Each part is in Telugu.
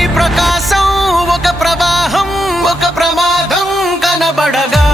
ప్రతి ప్రకాశం ఒక ప్రవాహం, ఒక ప్రమాదం కనబడగా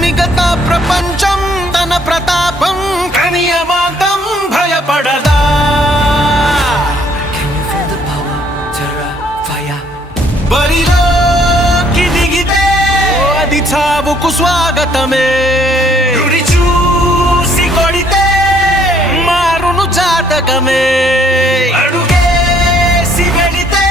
మిగతా ప్రపంచం తన ప్రతాపం కనియమాతం భయపడదా. బరిలోకి దిగితే అది చావుకు స్వాగతమే. గురి చూసి కొడితే మారును జాతకమే. అడుగేసి వెళితే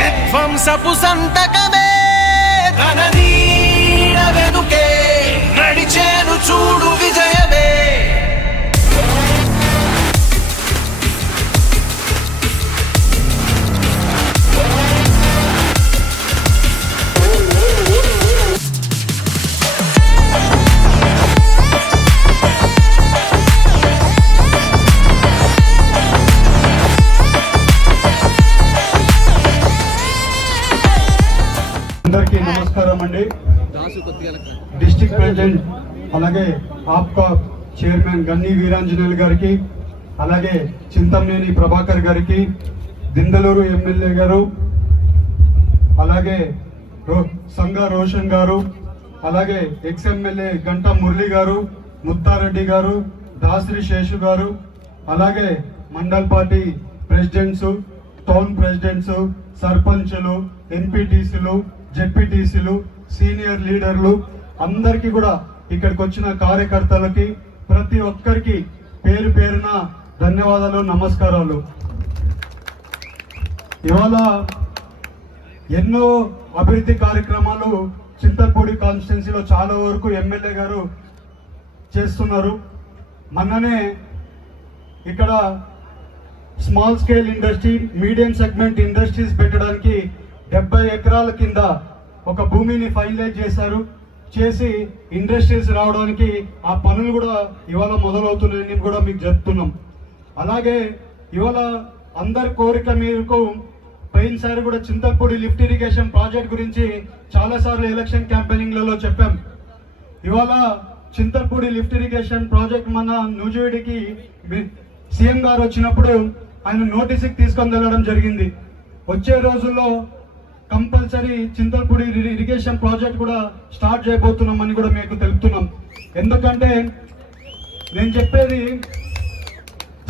విధ్వంసపు సంతకమే. తన నీడ వెనుకే నడిచేను చూడు విజయమే. అందరికీ నమస్కారం అండి. డిస్ట్రిక్ట్ ప్రెసిడెంట్ అలాగే ఆప్కా చైర్మన్ గన్ని వీరాంజనేయులు గారికి, అలాగే చింతమనేని ప్రభాకర్ గారికి, దిందలూరు ఎమ్మెల్యే గారు, అలాగే సంగా రోషన్ గారు, అలాగే ఎక్స్ ఎమ్మెల్యే గంటా మురళి గారు, ముత్తారెడ్డి గారు, దాసరి శేషు గారు, అలాగే mandal party presidents, town presidents, సర్పంచులు, ఎంపీటీసీలు, జెడ్పీటీసీలు, సీనియర్ లీడర్లు అందరికీ కూడా, ఇక్కడికి వచ్చిన కార్యకర్తలకి ప్రతి ఒక్కరికి పేరు పేరున ధన్యవాదాలు, నమస్కారాలు. ఇవాళ ఎన్నో అభివృద్ధి కార్యక్రమాలు చింతపూడి కాన్స్టిట్యున్సీలో చాలా వరకు ఎమ్మెల్యే గారు చేస్తున్నారు. మొన్ననే ఇక్కడ small scale industry, medium segment industries పెట్టడానికి 70 ఎకరాల కింద ఒక భూమిని ఫైనలైజ్ చేసి ఇండస్ట్రీస్ రావడానికి ఆ పనులు కూడా ఇవాళ మొదలవుతున్నాయని కూడా మీకు చెప్తున్నాం. అలాగే ఇవాళ అందరి కోరిక మేరకు పోయినసారి కూడా చింతపూడి లిఫ్ట్ ఇరిగేషన్ ప్రాజెక్ట్ గురించి చాలాసార్లు ఎలక్షన్ క్యాంపెయినింగ్లలో చెప్పాం. ఇవాళ చింతపూడి లిఫ్ట్ ఇరిగేషన్ ప్రాజెక్ట్ మన నూజివీడికి సీఎం గారు వచ్చినప్పుడు ఆయన నోటీసుకి తీసుకొని వెళ్ళడం జరిగింది. వచ్చే రోజుల్లో కంపల్సరీ చింతలపూడి ఇరిగేషన్ ప్రాజెక్ట్ కూడా స్టార్ట్ చేయబోతున్నామని కూడా మీకు తెలుపుతున్నాం. ఎందుకంటే నేను చెప్పేది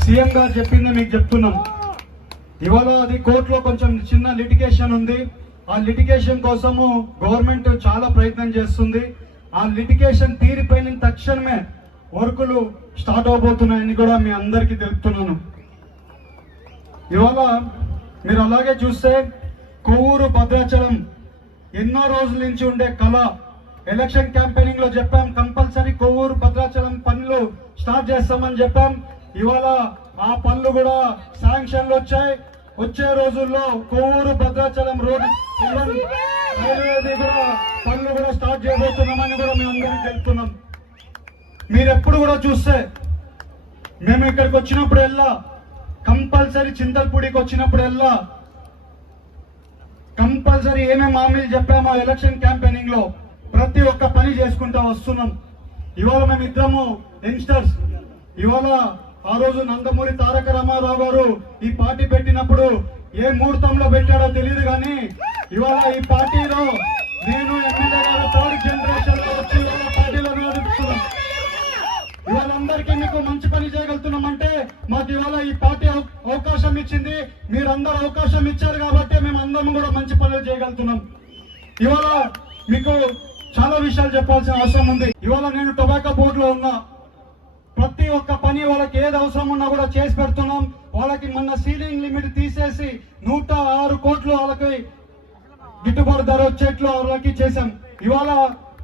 సీఎం గారు చెప్పింది మీకు చెప్తున్నాం. ఇవాళ అది కోర్టులో కొంచెం చిన్న లిటిగేషన్ ఉంది. ఆ లిటిగేషన్ కోసము గవర్నమెంట్ చాలా ప్రయత్నం చేస్తుంది. ఆ లిటిగేషన్ తీరిపోయిన తక్షణమే వర్కులు స్టార్ట్ అవబోతున్నాయని కూడా మీ అందరికీ తెలుపుతున్నాను. ఇవాళ మీరు అలాగే చూస్తే కొవ్వూరు భద్రాచలం ఎన్నో రోజుల నుంచి ఉండే కళ. ఎలక్షన్ క్యాంపెయినింగ్ లో చెప్పాం కంపల్సరీ కొవ్వూరు భద్రాచలం పనులు స్టార్ట్ చేస్తామని చెప్పాం. ఇవాళ ఆ పనులు కూడా శాంక్షన్లు వచ్చాయి. వచ్చే రోజుల్లో కొవ్వూరు భద్రాచలం రోడ్ కూడా పనులు కూడా స్టార్ట్ చేయబోతున్నామని కూడా మేము అందరికీ తెలుపుతున్నాం. మీరు ఎప్పుడు కూడా చూస్తే మేము ఇక్కడికి వచ్చినప్పుడు కంపల్సరీ చింతలపూడికి వచ్చినప్పుడు కంపల్సరీ ఏమేమి హామీలు చెప్పామో ఎలక్షన్ క్యాంపెయినింగ్ లో ప్రతి ఒక్క పని చేసుకుంటా వస్తున్నాం. ఇవాళ మేము ఇద్దరము యంగ్స్టర్స్. ఇవాళ ఆ రోజు నందమూరి తారక రామారావు గారు ఈ పార్టీ పెట్టినప్పుడు ఏ ముహూర్తంలో పెట్టాడో తెలియదు, కానీ ఇవాళ ఈ పార్టీలో నేను ఎమ్మెల్యే గారు 3rd జనరేషన్ లో వచ్చి ఇవాళ పార్టీలో నడుస్తున్నాం. ఇవాళ అందరికీ మీకు మంచి పని చేయగలుగుతున్నామంటే మాకు ఇవాళ ఈ పార్టీ అవకాశం ఇచ్చింది. మీరందరూ అవకాశం ఇచ్చారు కాబట్టి మేము అందరం కూడా మంచి పనులు చేయగలుగుతున్నాం. ఇవాళ మీకు చాలా విషయాలు చెప్పాల్సిన అవసరం ఉంది. ఇవాళ నేను టొబాకో బోర్డులో ఉన్నా. ప్రతి ఒక్క పని వాళ్ళకి ఏది అవసరం ఉన్నా కూడా చేసి పెడుతున్నాం. వాళ్ళకి మొన్న సీలింగ్ లిమిట్ తీసేసి 106 కోట్లు వాళ్ళకి గిట్టుబాటు ధర వచ్చేట్లు వాళ్ళకి చేశాం. ఇవాళ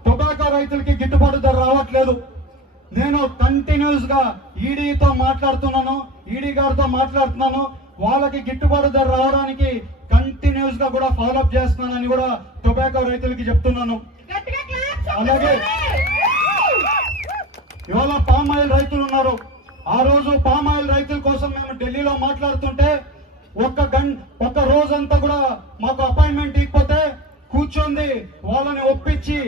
టొబాకో రైతులకి గిట్టుబాటు ధర రావట్లేదు. నేను కంటిన్యూస్ గా ఈడీతో మాట్లాడుతున్నాను, ఈడీ గారితో మాట్లాడుతున్నాను. వాళ్ళకి గిట్టుబాటు ధర రావడానికి కంటిన్యూస్ గా కూడా ఫాలోఅప్ చేస్తున్నానని కూడా టొబాకో రైతులకి చెప్తున్నాను. అలాగే ఇవాళ పామ్ ఆయిల్ రైతులు ఉన్నారు. ఆ రోజు పామ్ ఆయిల్ రైతుల కోసం మేము ఢిల్లీలో మాట్లాడుతుంటే ఒక్క రోజంతా కూడా మాకు అపాయింట్మెంట్ ఇకపోతే కూర్చొని వాళ్ళని ఒప్పించి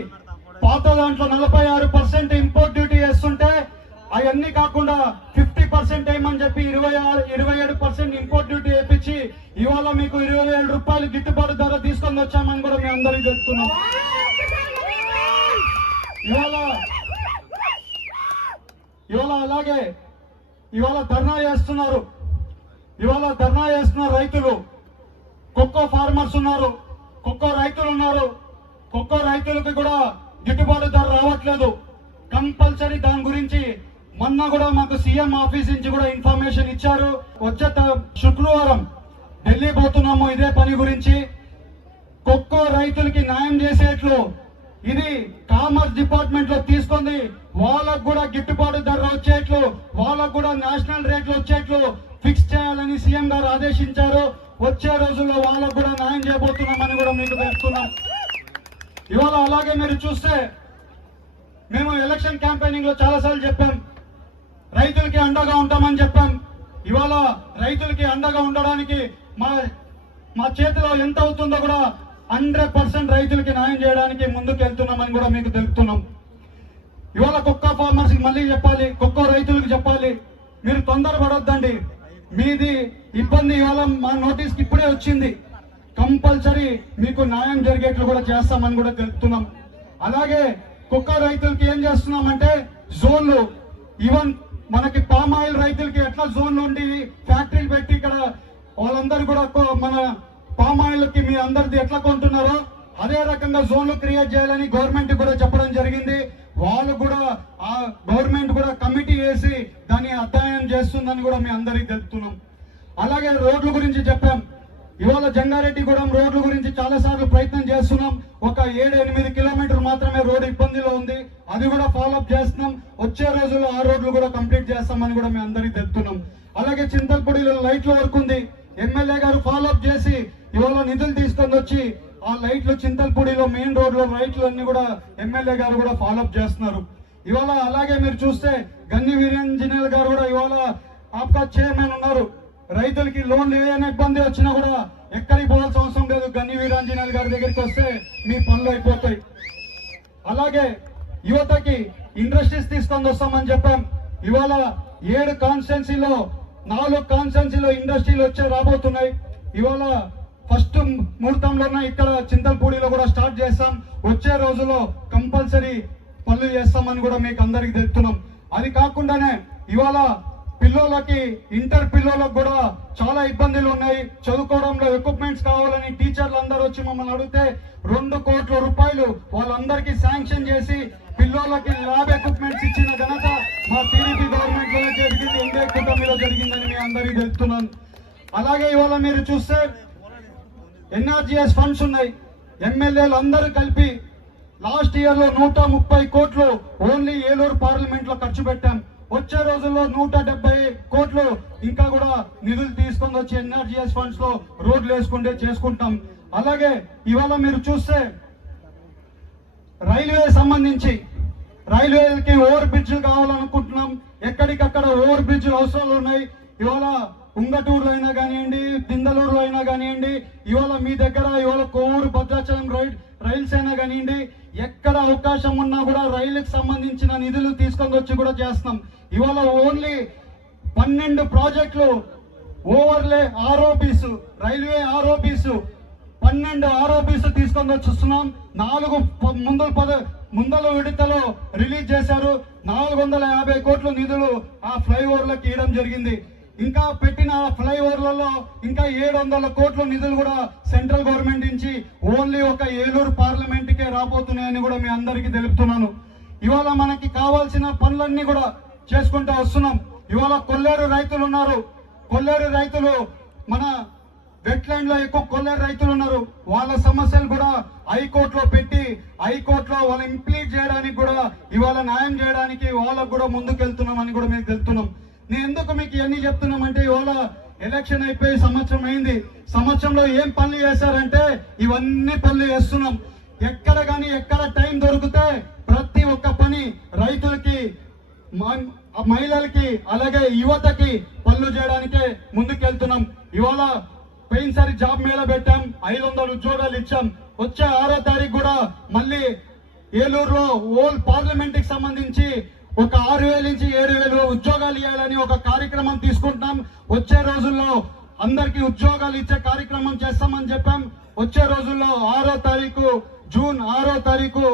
పాత దాంట్లో 46% ఇంపోర్ట్ డ్యూటీ వేస్తుంటే అవన్నీ కాకుండా 50% ఏమని చెప్పి 27% ఇంపోర్ట్ డ్యూటీ వేయించి ఇవాళ మీకు 20,000 రూపాయలు గిట్టుబాటు ధర తీసుకొని వచ్చామని కూడా మేము అందరికీ చెప్తున్నాం. ఇవాళ అలాగే ఇవాళ ధర్నా చేస్తున్నారు రైతులు, కొక్కో ఫార్మర్స్ ఉన్నారు, కొక్కో రైతులు ఉన్నారు. కొక్కో రైతులకు కూడా గిట్టుబాటు ధర రావట్లేదు. కంపల్సరీ దాని గురించి మొన్న కూడా మాకు సీఎం ఆఫీస్ నుంచి కూడా ఇన్ఫర్మేషన్ ఇచ్చారు. వచ్చే శుక్రవారం ఢిల్లీ పోతున్నాము ఇదే పని గురించి. కొక్కో రైతులకి న్యాయం చేసేట్లు ఇది కామర్స్ డిపార్ట్మెంట్ లో తీసుకుంది. వాళ్ళకు కూడా గిట్టుబాటు ధర వచ్చేట్లు, వాళ్ళకు కూడా నేషనల్ రేట్లు వచ్చేట్లు ఫిక్స్ చేయాలని సీఎం గారు ఆదేశించారు. వచ్చే రోజుల్లో వాళ్ళకు కూడా న్యాయం చేయబోతున్నామని కూడా మీకు తెలుస్తున్నాం. ఇవాళ అలాగే మీరు చూస్తే మేము ఎలక్షన్ క్యాంపెయినింగ్ లో చాలాసార్లు చెప్పాం, రైతులకి అండగా ఉంటామని చెప్పాం. ఇవాళ రైతులకి అండగా ఉండడానికి మా చేతిలో ఎంత అవుతుందో కూడా 100% రైతులకి న్యాయం చేయడానికి ముందుకు వెళ్తున్నామని కూడా మీకు తెలుపుతున్నాం. ఇవాళ కొక్కో ఫార్మర్స్ కి మళ్ళీ చెప్పాలి, కొక్కో రైతులకు చెప్పాలి, మీరు తొందరపడొద్దండి. మీది ఇబ్బంది ఇవాళ మా నోటీస్ కి ఇప్పుడే వచ్చింది. కంపల్సరీ మీకు న్యాయం జరిగేట్లు కూడా చేస్తామని కూడా తెలుపుతున్నాం. అలాగే కొక్కో రైతులకి ఏం చేస్తున్నామంటే జోన్లు, ఈవెన్ మనకి పామ్ ఆయిల్ రైతులకి ఎట్లా జోన్లు ఉండి ఫ్యాక్టరీలు పెట్టి ఇక్కడ వాళ్ళందరూ కూడా మన పామ్ ఆయిల్ కి మీ అందరిది ఎట్లా కొంటున్నారో అదే రకంగా జోన్లు క్రియేట్ చేయాలని గవర్నమెంట్ కూడా చెప్పడం జరిగింది. వాళ్ళు కూడా ఆ గవర్నమెంట్ కూడా కమిటీ వేసి దాన్ని అధ్యయనం చేస్తుందని కూడా మీ అందరికీ తెలుపుతున్నాం. అలాగే రోడ్ల గురించి చెప్పాం. ఇవాళ జంగారెడ్డిగూడెం రోడ్ల గురించి చాలా సార్లు ప్రయత్నం చేస్తున్నాం. ఒక 7-8 కిలోమీటర్లు మాత్రమే రోడ్డు ఇబ్బందిలో ఉంది, అది కూడా ఫాలోఅప్ చేస్తున్నాం. వచ్చే రోజుల్లో ఆ రోడ్లు కూడా కంప్లీట్ చేస్తామని కూడా మేము అందరికీ తెలుపుతున్నాం. అలాగే చింతలపూడిలో లైట్ల వర్క్ ఉంది, ఎమ్మెల్యే గారు ఫాలోఅప్ చేసి ఇవాళ నిధులు తీసుకొని వచ్చి ఆ లైట్లు చింతలపూడిలో మెయిన్ రోడ్ లో లైట్లు అన్ని కూడా ఎమ్మెల్యే గారు కూడా ఫాలోఅప్ చేస్తున్నారు. ఇవాళ అలాగే మీరు చూస్తే గన్ని వీరాంజనేయులు గారు కూడా ఇవాళ ఆప్కా చైర్మన్ ఉన్నారు. రైతులకి లోన్లు ఏదైనా ఇబ్బంది వచ్చినా కూడా ఎక్కడికి పోవాల్సిన అవసరం లేదు, గన్ని వీరాంజనేయులు గారి దగ్గరికి వస్తే మీ పనులు అయిపోతాయి. అలాగే యువతకి ఇండస్ట్రీస్ తీసుకొని వస్తామని చెప్పాం. ఇవాళ 7 కాన్స్టిట్యున్సీలో 4 కాన్స్టిట్యున్సీలో ఇండస్ట్రీలు రాబోతున్నాయి. ఇవాళ ఫస్ట్ ముహూర్తంలోనే ఇక్కడ చింతలపూడిలో కూడా స్టార్ట్ చేస్తాం. వచ్చే రోజుల్లో కంపల్సరీ పనులు చేస్తామని కూడా మీకు అందరికి తెలుపుతున్నాం. అది కాకుండానే ఇవాళ పిల్లలకి ఇంటర్ పిల్లలకు కూడా చాలా ఇబ్బందులు ఉన్నాయి. చదువుకోవడంలో ఎక్విప్మెంట్స్ కావాలని టీచర్లు అందరూ వచ్చి మమ్మల్ని అడిగితే 2 కోట్ల రూపాయలు వాళ్ళందరికీ శాంక్షన్ చేసి పిల్లలకి ల్యాబ్ ఎక్విప్మెంట్స్ ఇచ్చిన ఘనత మా టీడీపీ గవర్నమెంట్ లో జరిగింది, ఎన్డీఏ కూటమిలో జరిగిందని మీ అందరికీ తెలుపుతున్నాను. అలాగే ఇవాళ మీరు చూస్తే ఎన్ఆర్జీఎస్ ఫండ్స్ ఉన్నాయి. ఎమ్మెల్యేలు అందరూ కలిపి లాస్ట్ ఇయర్ లో 130 కోట్లు ఓన్లీ ఏలూరు పార్లమెంట్ లో ఖర్చు పెట్టాం. వచ్చే రోజుల్లో 170 కోట్లు ఇంకా కూడా నిధులు తీసుకొని వచ్చి ఎన్ఆర్జీఎస్ ఫండ్స్ లో రోడ్లు వేసుకుంటే చేసుకుంటాం. అలాగే ఇవాళ మీరు చూస్తే రైల్వే సంబంధించి రైల్వేకి ఓవర్ బ్రిడ్జ్లు కావాలనుకుంటున్నాం. ఎక్కడికక్కడ ఓవర్ బ్రిడ్జ్లు అవసరాలు ఉన్నాయి. ఇవాళ ఉంగటూరులో అయినా కానివ్వండి, దిందలూరులో అయినా కానివ్వండి, ఇవాళ మీ దగ్గర ఇవాళ కోవూరు భద్రాచలం రైల్స్ అయినా కానివ్వండి, ఎక్కడ అవకాశం ఉన్నా కూడా రైలుకి సంబంధించిన నిధులు తీసుకొని వచ్చి కూడా చేస్తున్నాం. ఇవాళ ఓన్లీ 12 ప్రాజెక్టులు ఓవర్లే ఆర్ఓబీస్, రైల్వే ఆర్ఓబీస్ 12 ఆర్ఓబీస్ తీసుకొని వచ్చిస్తున్నాం. 4 ముందల విడతలో రిలీజ్ చేశారు. 450 కోట్ల నిధులు ఆ ఫ్లైఓవర్లకు ఇవ్వడం జరిగింది. ఇంకా పెట్టిన ఫ్లైఓవర్లలో ఇంకా 700 కోట్ల నిధులు కూడా సెంట్రల్ గవర్నమెంట్ నుంచి ఓన్లీ ఒక ఏలూరు పార్లమెంట్ కే రాబోతున్నాయని కూడా మీ అందరికీ తెలుపుతున్నాను. ఇవాళ మనకి కావాల్సిన పనులన్నీ కూడా చేసుకుంటూ వస్తున్నాం. ఇవాళ కొల్లేరు రైతులు ఉన్నారు. కొల్లేరు రైతులు మన వెట్లాండ్ లో ఎక్కువ కొల్లేరు రైతులు ఉన్నారు. వాళ్ళ సమస్యలు కూడా హైకోర్టులో పెట్టి హైకోర్టులో వాళ్ళు ఇంప్లీట్ చేయడానికి కూడా ఇవాళ న్యాయం చేయడానికి వాళ్ళకు కూడా ముందుకెళ్తున్నాం అని కూడా మీకు తెలుపుతున్నాం. నేను ఎందుకు మీకు ఇవన్నీ చెప్తున్నామంటే ఇవాళ ఎలక్షన్ అయిపోయి సంవత్సరం అయింది. సంవత్సరంలో ఏం పనులు చేశారంటే ఇవన్నీ పనులు చేస్తున్నాం. ఎక్కడ టైం దొరికితే ప్రతి ఒక్క పని రైతులకి, మహిళలకి, అలాగే యువతకి పనులు చేయడానికే ముందుకెళ్తున్నాం. ఇవాళ పోయినసారి జాబ్ మేళ పెట్టాం, 500 ఉద్యోగాలు ఇచ్చాం. వచ్చే 6వ తారీఖు కూడా మళ్ళీ ఏలూరులో ఓల్ పార్లమెంట్ కి సంబంధించి ఒక 6,000 నుంచి 7,000 ఉద్యోగాలు ఇవ్వాలని ఒక కార్యక్రమం తీసుకుంటున్నాం. వచ్చే రోజుల్లో అందరికీ ఉద్యోగాలు ఇచ్చే కార్యక్రమం చేస్తామని చెప్పాం. వచ్చే రోజుల్లో జూన్ 6వ తారీఖు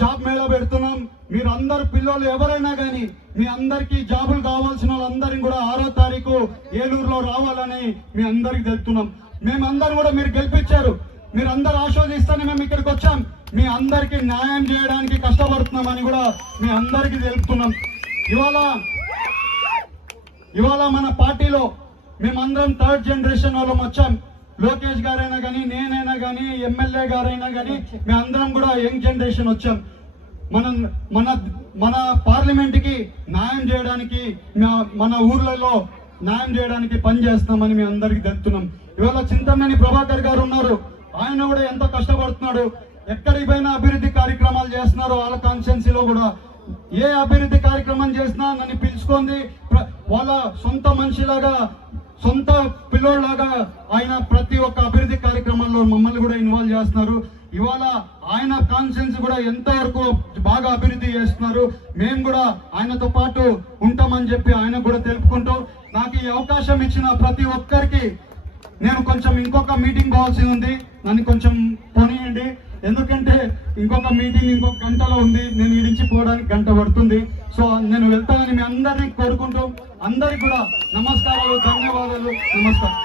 జాబ్ మేళా పెడుతున్నాం. మీరు అందరు పిల్లలు ఎవరైనా కానీ మీ అందరికీ జాబులు కావాల్సిన వాళ్ళందరినీ కూడా 6వ తారీఖు ఏలూరులో రావాలని మీ అందరికి తెలుపుతున్నాం. మేమందరం కూడా మీరు గెలిపించారు, మీరు అందరు ఆశీర్వదిస్తానే మేము ఇక్కడికి వచ్చాం. మీ అందరికీ న్యాయం చేయడానికి కష్టపడుతున్నామని కూడా మీ అందరికీ తెలుపుతున్నాం. ఇవాళ మన పార్టీలో మేమందరం 3rd జనరేషన్ వాళ్ళం వచ్చాం. లోకేష్ గారైనా కానీ, నేనైనా కానీ, ఎమ్మెల్యే గారైనా కానీ మేము అందరం కూడా యంగ్ జనరేషన్ వచ్చాం. మన పార్లమెంట్ కి న్యాయం చేయడానికి, మన ఊర్లలో న్యాయం చేయడానికి పని చేస్తామని మీ అందరికి తెలుపుతున్నాం. ఇవాళ చింతమనేని ప్రభాకర్ గారు ఉన్నారు, ఆయన కూడా ఎంతో కష్టపడుతున్నాడు. ఎక్కడికి పోయినా అభివృద్ధి కార్యక్రమాలు చేస్తున్నారు. వాళ్ళ కాన్స్టిట్యున్సీలో కూడా ఏ అభివృద్ధి కార్యక్రమం చేసినా నన్ను పిలుచుకుంది వాళ్ళ సొంత మనిషిలాగా, సొంత పిల్లోళ్ళలాగా ఆయన ప్రతి ఒక్క అభివృద్ధి కార్యక్రమాల్లో మమ్మల్ని కూడా ఇన్వాల్వ్ చేస్తున్నారు. ఇవాళ ఆయన కాన్స్టిట్యున్సీ కూడా ఎంతవరకు బాగా అభివృద్ధి చేస్తున్నారు. మేము కూడా ఆయనతో పాటు ఉంటామని చెప్పి ఆయన కూడా తెలుపుకుంటూ, నాకు ఈ అవకాశం ఇచ్చిన ప్రతి ఒక్కరికి నేను కొంచెం ఇంకొక మీటింగ్ పోవాల్సి ఉంది, నన్ను కొంచెం పోనీయండి. ఎందుకంటే ఇంకొక మీటింగ్ ఇంకొక గంటలో ఉంది, నేను ఈ నుంచి పోవడానికి గంట పడుతుంది. సో నేను వెళ్తానని మీ అందరినీ కోరుకుంటూ అందరికి కూడా నమస్కారాలు, ధన్యవాదాలు, నమస్కారం.